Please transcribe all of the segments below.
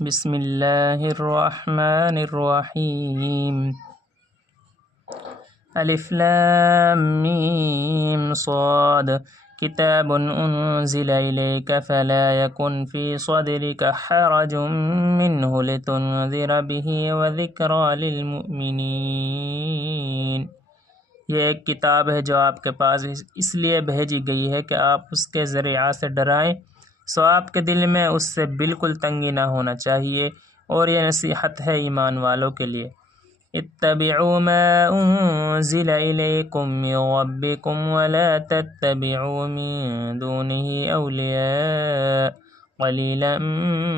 بسم اللہ الرحمن الرحیم الف لام میم صاد کتاب انزل الیک فلا یکن فی صدرک حرج منہ لتنذر به وذکری للمؤمنین۔ یہ ایک کتاب ہے جو آپ کے پاس اس لیے بھیجی گئی ہے کہ آپ اس کے ذریعہ سے ڈرائیں، سو آپ کے دل میں اس سے بالکل تنگی نہ ہونا چاہیے، اور یہ نصیحت ہے ایمان والوں کے لیے۔ اتبعوا ما انزل الیکم من ربکم ولا تتبعوا من دونه اولیاء قلیلا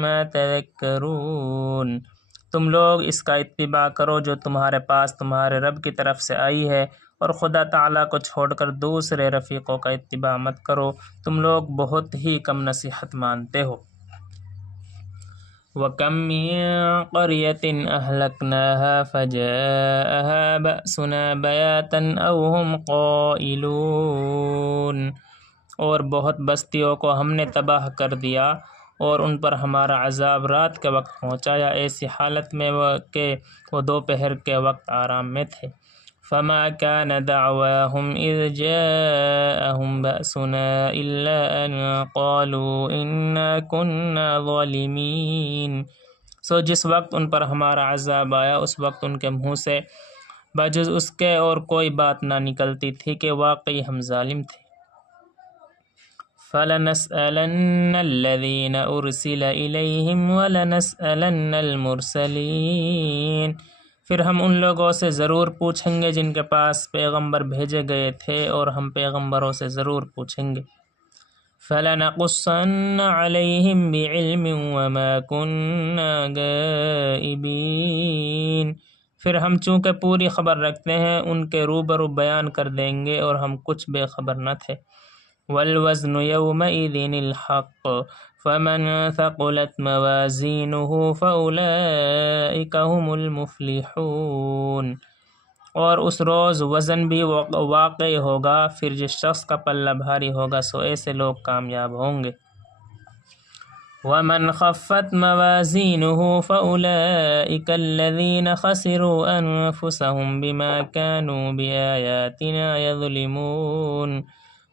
ما تذکرون۔ تم لوگ اس کا اتباع کرو جو تمہارے پاس تمہارے رب کی طرف سے آئی ہے، اور خدا تعالیٰ کو چھوڑ کر دوسرے رفیقوں کا اتباع مت کرو، تم لوگ بہت ہی کم نصیحت مانتے ہو۔ وَكَمْ مِنْ قَرْيَةٍ أَهْلَكْنَاهَا فَجَاءَهَا بَأْسُنَا بَيَاتًا أَوْ هُمْ قَائِلُونَ۔ اور بہت بستیوں کو ہم نے تباہ کر دیا اور ان پر ہمارا عذاب رات کے وقت پہنچا، یا ایسی حالت میں کہ وہ دوپہر کے وقت آرام میں تھے۔ فَمَا كَانَ دَعْوَاهُمْ إِذْ جَاءَهُمْ بَأْسُنَا إِلَّا أَنْ قَالُوا إِنَّا كُنَّا ظَالِمِينَ۔ سو جس وقت ان پر ہمارا عذاب آیا اس وقت ان کے منہ سے بجز اس کے اور کوئی بات نہ نکلتی تھی کہ واقعی ہم ظالم تھے۔ فَلَنَسْأَلَنَّ الَّذِينَ أُرْسِلَ إِلَيْهِمْ وَلَنَسْأَلَنَّ الْمُرْسَلِينَ۔ پھر ہم ان لوگوں سے ضرور پوچھیں گے جن کے پاس پیغمبر بھیجے گئے تھے، اور ہم پیغمبروں سے ضرور پوچھیں گے۔ فَلَنَقُصَّنَّ عَلَيْهِمْ بِعِلْمٍ وَمَا كُنَّا غَائِبِينَ۔ پھر ہم چونکہ پوری خبر رکھتے ہیں ان کے روبرو بیان کر دیں گے، اور ہم کچھ بے خبر نہ تھے۔ وَالْوَزْنُ يَوْمَئِذٍ الْحَقُّ فَمَنْ ثَقُلَتْ مَوَازِينُهُ فَأُولَئِكَ هُمُ الْمُفْلِحُونَ۔ اور اس روز وزن بھی واقع ہوگا، پھر جس شخص کا پلہ بھاری ہوگا سو ایسے لوگ کامیاب ہوں گے۔ وَمَنْ خَفَّتْ مَوَازِينُهُ فَأُولَئِكَ الَّذِينَ خَسِرُوا أَنفُسَهُمْ بِمَا كَانُوا بِآيَاتِنَا يَظْلِمُونَ۔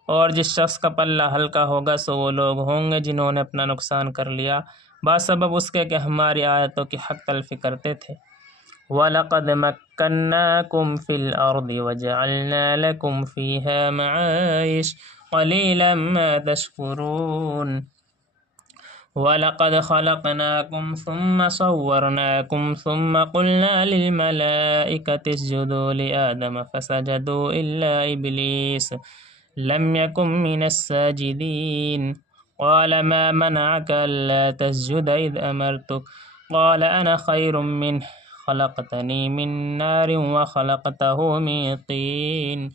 اور جس شخص کا پلہ ہلکا ہوگا سو وہ لوگ ہوں گے جنہوں نے اپنا نقصان کر لیا بسبب اس کے کہ ہماری آیتوں کی حق تلفی کرتے تھے۔ وَلَقَدْ مَكَّنَّاكُمْ فِي الْأَرْضِ وَجَعَلْنَا لَكُمْ فِيهَا مَعَايِشَ قَلِيلًا مَا تَشْكُرُونَ۔ وَلَقَدْ خَلَقْنَاكُمْ ثُمَّ صَوَّرْنَاكُمْ ثُمَّ قُلْنَا لِلْمَلَائِكَةِ اسْجُدُوا لِآدَمَ فَسَجَدُوا إِلَّا إِبْلِيسَ لَمْ يَكُنْ مِنَ السَّاجِدِينَ۔ قَالَ مَا مَنَعَكَ أَلَّا تَسْجُدَ إِذْ أَمَرْتُكَ قَالَ أَنَا خَيْرٌ مِّنْهُ خَلَقْتَنِي مِن نَّارٍ وَخَلَقْتَهُ مِن طِينٍ۔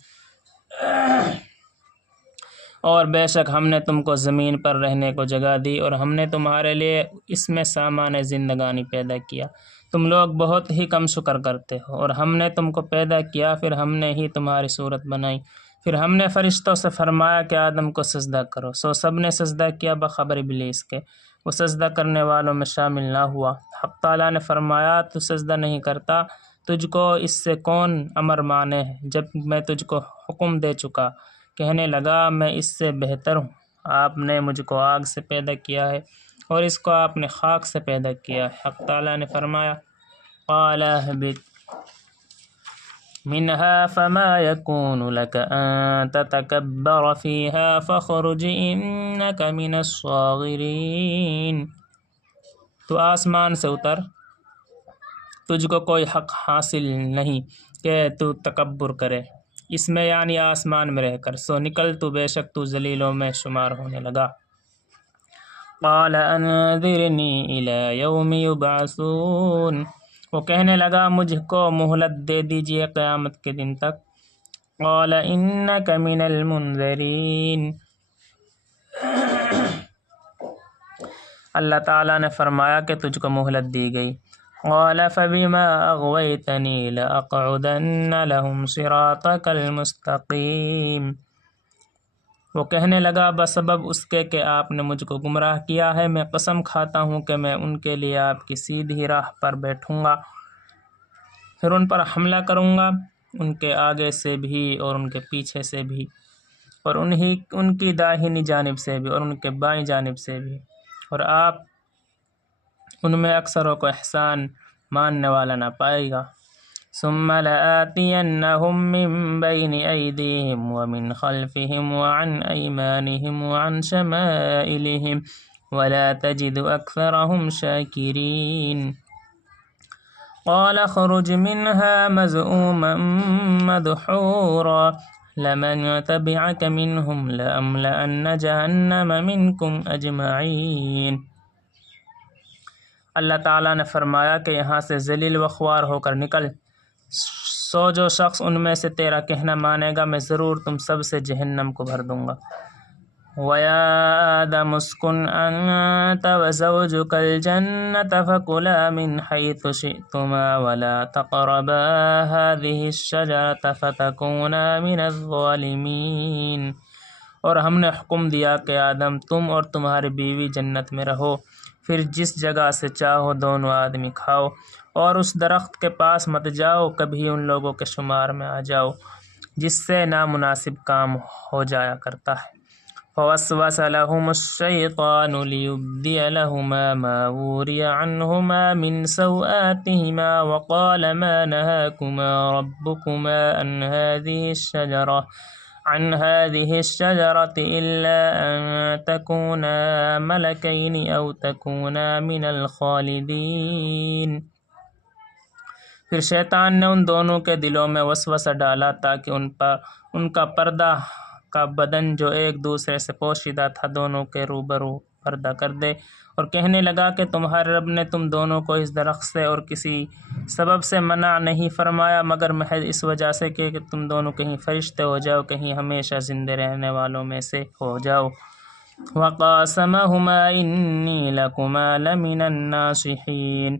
اور بے شک ہم نے تم کو زمین پر رہنے کو جگہ دی، اور ہم نے تمہارے لیے اس میں سامان زندگانی پیدا کیا، تم لوگ بہت ہی کم شکر کرتے ہو۔ اور ہم نے تم کو پیدا کیا، پھر ہم نے ہی تمہاری صورت بنائی، پھر ہم نے فرشتوں سے فرمایا کہ آدم کو سجدہ کرو، سو سب نے سجدہ کیا بخبر ابلیس کے، وہ سجدہ کرنے والوں میں شامل نہ ہوا۔ حق تعالیٰ نے فرمایا تو سجدہ نہیں کرتا، تجھ کو اس سے کون امر مانے ہے جب میں تجھ کو حکم دے چکا۔ کہنے لگا میں اس سے بہتر ہوں، آپ نے مجھ کو آگ سے پیدا کیا ہے اور اس کو آپ نے خاک سے پیدا کیا ہے۔ حق تعالیٰ نے فرمایا قَالَ اهْبِطْ مِنْهَا فَمَا يَكُونُ لَكَ أَن تَتَكَبَّرَ فِيهَا فَاخْرُجْ إِنَّكَ مِنَ الصَّاغِرِينَ۔ تو آسمان سے اتر، تجھ کو کوئی حق حاصل نہیں کہ تو تکبر کرے اس میں، یعنی آسمان میں رہ کر، سو نکل تو بے شک تو ذلیلوں میں شمار ہونے لگا۔ قَالَ أَنذِرْنِي إِلَى يَوْمِ يُبْعَثُونَ۔ وہ کہنے لگا مجھ کو مہلت دے دیجئے قیامت کے دن تک۔ قَالَ إِنَّكَ مِنَ الْمُنذَرِينَ۔ اللہ تعالیٰ نے فرمایا کہ تجھ کو مہلت دی گئی۔ قَالَ فَبِمَا أَغْوَيْتَنِي لَأَقْعُدَنَّ لَهُمْ صِرَاطَكَ الْمُسْتَقِيمَ۔ وہ کہنے لگا بسبب اس کے کہ آپ نے مجھ کو گمراہ کیا ہے میں قسم کھاتا ہوں کہ میں ان کے لیے آپ کی سیدھی راہ پر بیٹھوں گا، پھر ان پر حملہ کروں گا، ان کے آگے سے بھی اور ان کے پیچھے سے بھی، اور ان کی داہنی جانب سے بھی اور ان کے بائیں جانب سے بھی، اور آپ ان میں اکثروں کو احسان ماننے والا نہ پائے گا۔ ثم لآتینہم من بین ایدیہم ومن خلفہم وعن ایمانہم وعن شمائلہم ولا تجد اکثرہم شاکرین۔ قال اخرج منها مذءوما مدحورا لمن تبعك منهم لأملأن جہنم منکم اجمعین۔ اللہ تعالیٰ نے فرمایا کہ یہاں سے ذلیل و خوار ہو کر نکل، سو جو شخص ان میں سے تیرا کہنا مانے گا میں ضرور تم سب سے جہنم کو بھر دوں گا۔ وَيَا آدَمُ اسْكُنْ أَنْتَ وَزَوْجُكَ الْجَنَّةَ فَكُلَا مِنْ حَيْثُ شِئْتُمَا وَلَا تَقْرَبَا هَذِهِ الشَّجَرَةَ فَتَكُونَا مِنَ الظَّالِمِينَ۔ اور ہم نے حکم دیا کہ آدم تم اور تمہاری بیوی جنت میں رہو، پھر جس جگہ سے چاہو دونوں آدمی کھاؤ، اور اس درخت کے پاس مت جاؤ، کبھی ان لوگوں کے شمار میں آ جاؤ جس سے نامناسب کام ہو جایا کرتا ہے۔ فوسوس لهم الشیطان لیبدی لهما ما وري عنهما من سوآتهما وقال ما نهاكما ربكما عن هذه الشجرة إلا أن تكونا ملكين أو تكونا من الخالدين۔ پھر شیطان نے ان دونوں کے دلوں میں وسوسہ ڈالا تاکہ ان کا پردہ کا بدن جو ایک دوسرے سے پوشیدہ تھا دونوں کے روبرو پردہ کر دے، اور کہنے لگا کہ تمہارے رب نے تم دونوں کو اس درخت سے اور کسی سبب سے منع نہیں فرمایا مگر محض اس وجہ سے کہ تم دونوں کہیں فرشتے ہو جاؤ، کہیں ہمیشہ زندے رہنے والوں میں سے ہو جاؤ۔ وَقَاسَمَهُمَا إِنِّي لَكُمَا لَمِنَ النَّاصِحِينَ،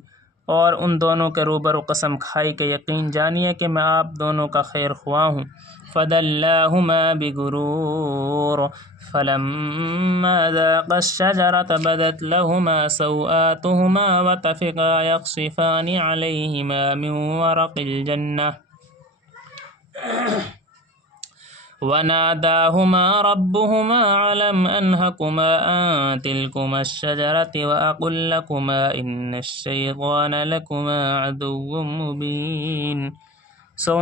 اور ان دونوں کے روبرو قسم کھائی کہ یقین جانیے کہ میں آپ دونوں کا خیر خواہ ہوں۔ فَدَلَّاهُمَا بِغُرُورٍ فَلَمَّا ذَاقَا الشَّجَرَةَ بَدَتْ لَهُمَا سَوْآتُهُمَا وَطَفِقَا يَخْصِفَانِ عَلَيْهِمَا مِنْ وَرَقِ الْجَنَّةِ وَنَادَاهُمَا رَبُّهُمَا أَلَمْ أَنْهَكُمَا عَنْ تِلْكُمَا الشَّجَرَةِ وَأَقُلْ لَكُمَا إِنَّ الشَّيْطَانَ لَكُمَا عَدُوٌّ مُّبِينٌ۔ سو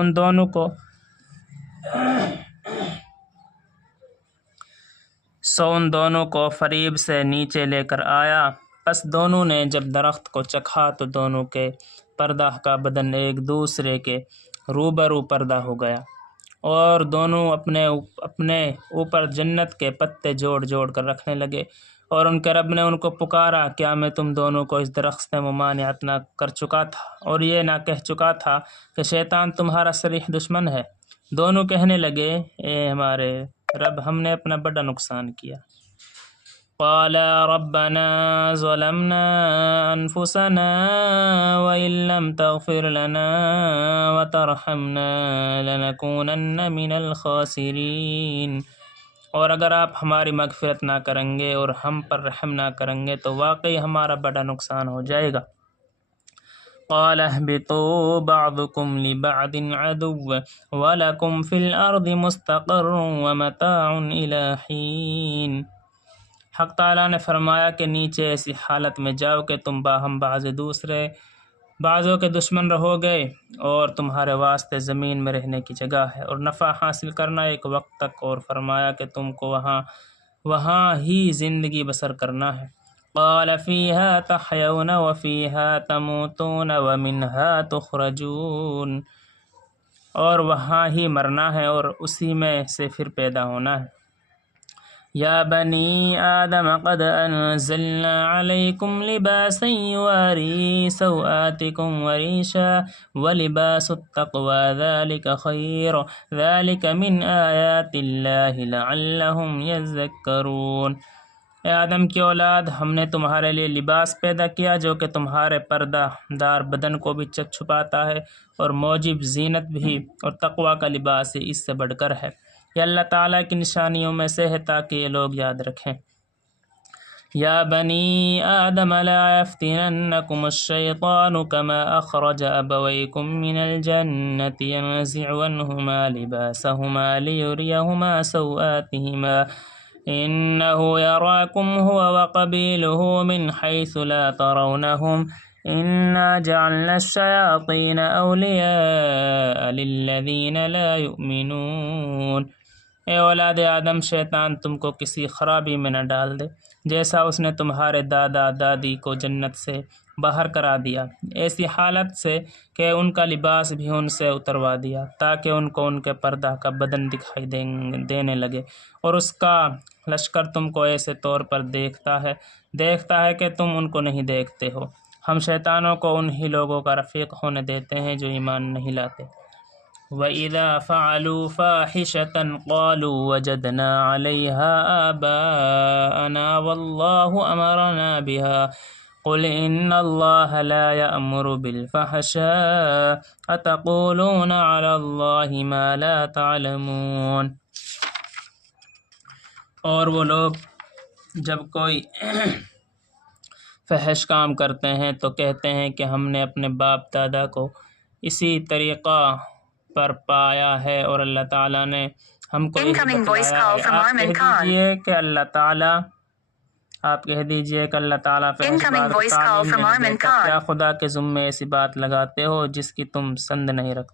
ان دونوں کو فریب سے نیچے لے کر آیا، پس دونوں نے جب درخت کو چکھا تو دونوں کے پردہ کا بدن ایک دوسرے کے روبرو پردہ ہو گیا، اور دونوں اپنے اوپر جنت کے پتے جوڑ جوڑ کر رکھنے لگے، اور ان کے رب نے ان کو پکارا کیا میں تم دونوں کو اس درخت سے ممانعت نہ کر چکا تھا اور یہ نہ کہہ چکا تھا کہ شیطان تمہارا صریح دشمن ہے؟ دونوں کہنے لگے اے ہمارے رب ہم نے اپنا بڑا نقصان کیا۔ قَالَا رَبَّنَا ظَلَمْنَا أَنفُسَنَا وَإِن لَّمْ تَغْفِرْ لَنَا وَتَرْحَمْنَا لَنَكُونَنَّ مِنَ الْخَاسِرِينَ، اور اگر آپ ہماری مغفرت نہ کریں گے اور ہم پر رحم نہ کریں گے تو واقعی ہمارا بڑا نقصان ہو جائے گا۔ قَالَ اهْبِطُوا بَعْضُكُمْ لِبَعْضٍ عَدُوٌّ وَلَكُمْ فِي الْأَرْضِ مُسْتَقَرٌّ وَمَتَاعٌ إِلَىٰ حِينٍ۔ حق تعالیٰ نے فرمایا کہ نیچے ایسی حالت میں جاؤ کہ تم باہم بعضوں کے دشمن رہو گے، اور تمہارے واسطے زمین میں رہنے کی جگہ ہے اور نفع حاصل کرنا ایک وقت تک، اور فرمایا کہ تم کو وہاں ہی زندگی بسر کرنا ہے۔ قَالَ فِيهَا تَحْيَوْنَ وَفِيهَا تَمُوتُونَ وَمِنْهَا تُخْرَجُونَ، اور وہاں ہی مرنا ہے اور اسی میں سے پھر پیدا ہونا ہے۔ یا بنی آدم قد انزلنا علیکم لباسا یواری سوآتکم وریشا ولباس التقوی ذلک خیر ذلک من آیات اللہ لعلہم یذکرون۔ اے آدم کی اولاد ہم نے تمہارے لیے لباس پیدا کیا جو کہ تمہارے پردہ دار بدن کو بھی چھپاتا ہے اور موجب زینت بھی، اور تقوی کا لباس اس سے بڑھ کر ہے، یہ اللہ تعالیٰ کی نشانیوں میں سے ہے تاکہ یہ لوگ یاد رکھیں۔ یا بنی آدم لا يفتننکم الشیطان کما اخرج ابویکم من الجنة ينزع عنہما لباسہما لیریہما سوآتہما انہ یراکم هو وقبیلہ من حیث لا ترونہم انا جعلنا الشیاطین اولیاء للذین لا یؤمنون۔ اے اولاد آدم، شیطان تم کو کسی خرابی میں نہ ڈال دے جیسا اس نے تمہارے دادا دادی کو جنت سے باہر کرا دیا، ایسی حالت سے کہ ان کا لباس بھی ان سے اتروا دیا تاکہ ان کو ان کے پردہ کا بدن دکھائی دینے لگے، اور اس کا لشکر تم کو ایسے طور پر دیکھتا ہے کہ تم ان کو نہیں دیکھتے ہو۔ ہم شیطانوں کو انہی لوگوں کا رفیق ہونے دیتے ہیں جو ایمان نہیں لاتے۔ وَإِذَا فَعَلُوا فَاحِشَةً قَالُوا وَجَدْنَا عَلَيْهَا آبَاءَنَا وَاللَّهُ أَمَرَنَا بِهَا قُلْ إِنَّ اللَّهَ لَا يَأْمُرُ بِالْفَحْشَاءِ أَتَقُولُونَ عَلَى اللَّهِ مَا لَا تَعْلَمُونَ۔ اور وہ لوگ جب کوئی فحش کام کرتے ہیں تو کہتے ہیں کہ ہم نے اپنے باپ دادا کو اسی طریقہ پر پایا ہے، اور اللہ تعالیٰ نے ہم کو یہی بتلایا ہے۔ آپ کہہ دیجئے کہ اللہ تعالیٰ فحش بات کو تعلیم نہیں دیتا۔ کیا خدا کے ذمے ایسی بات لگاتے ہو جس کی تم سند نہیں رکھتے؟